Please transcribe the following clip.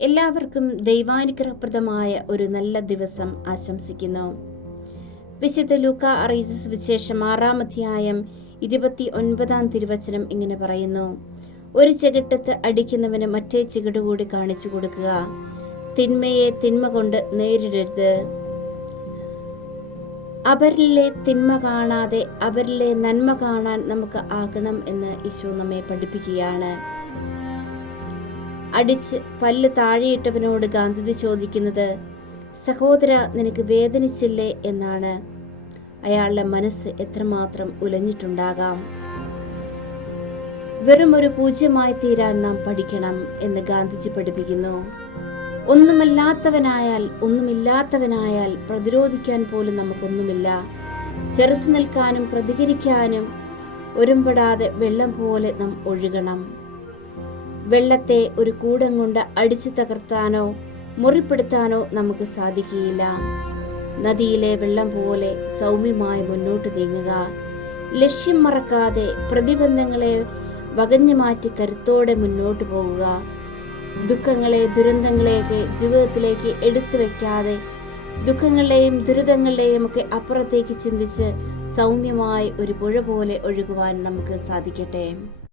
എല്ലാവർക്കും ദൈവാനുഗ്രഹപ്രദമായ ഒരു നല്ല ദിവസം ആശംസിക്കുന്നു. വിശുദ്ധ ലൂക്ക അറിയിച്ച സുവിശേഷം ആറാം അധ്യായം ഇരുപത്തി ഒൻപതാം തിരുവചനം ഇങ്ങനെ പറയുന്നു. ഒരു ചെകിട്ടത്ത് അടിക്കുന്നവന് മറ്റേ ചെകിട് കൂടി കാണിച്ചു കൊടുക്കുക. തിന്മയെ തിന്മ കൊണ്ട് നേരിടരുത്. അവരിലെ തിന്മ കാണാതെ അവരിലെ നന്മ കാണാൻ നമുക്ക് ആകണം എന്ന് ഈശോ നമ്മെ പഠിപ്പിക്കുകയാണ്. അടിച്ച് പല്ല് താഴെയിട്ടവനോട് ഗാന്ധിജി ചോദിക്കുന്നത് സഹോദര നിനക്ക് വേദനിച്ചില്ലേ? എന്നാണ്. അയാളുടെ മനസ്സ് എത്രമാത്രം ഉലഞ്ഞിട്ടുണ്ടാകാം. വെറും ഒരു പൂജ്യമായി തീരാൻ നാം പഠിക്കണം എന്ന് ഗാന്ധിജി പഠിപ്പിക്കുന്നു. ഒന്നുമല്ലാത്തവനായാൽ ഒന്നുമില്ലാത്തവനായാൽ പ്രതിരോധിക്കാൻ പോലും നമുക്കൊന്നുമില്ല. ചെറുത്തു നിൽക്കാനും പ്രതികരിക്കാനും ഒരുമ്പെടാതെ വെള്ളം പോലെ നാം ഒഴുകണം. വെള്ളത്തെ ഒരു കൂടം കൊണ്ട് അടിച്ചു തകർത്താനോ മുറിപ്പെടുത്താനോ നമുക്ക് സാധിക്കുകയില്ല. നദിയിലെ വെള്ളം പോലെ സൗമ്യമായി മുന്നോട്ട് നീങ്ങുക. ലക്ഷ്യം മറക്കാതെ പ്രതിബന്ധങ്ങളെ വകഞ്ഞു മാറ്റി കരുത്തോടെ മുന്നോട്ട് പോകുക. ദുഃഖങ്ങളെ ദുരന്തങ്ങളെയൊക്കെ ജീവിതത്തിലേക്ക് എടുത്തു വെക്കാതെ ദുഃഖങ്ങളുടെയും ദുരിതങ്ങളുടെയും ഒക്കെ അപ്പുറത്തേക്ക് ചിന്തിച്ച് സൗമ്യമായി ഒരു പുഴ പോലെ ഒഴുകുവാൻ നമുക്ക് സാധിക്കട്ടെ.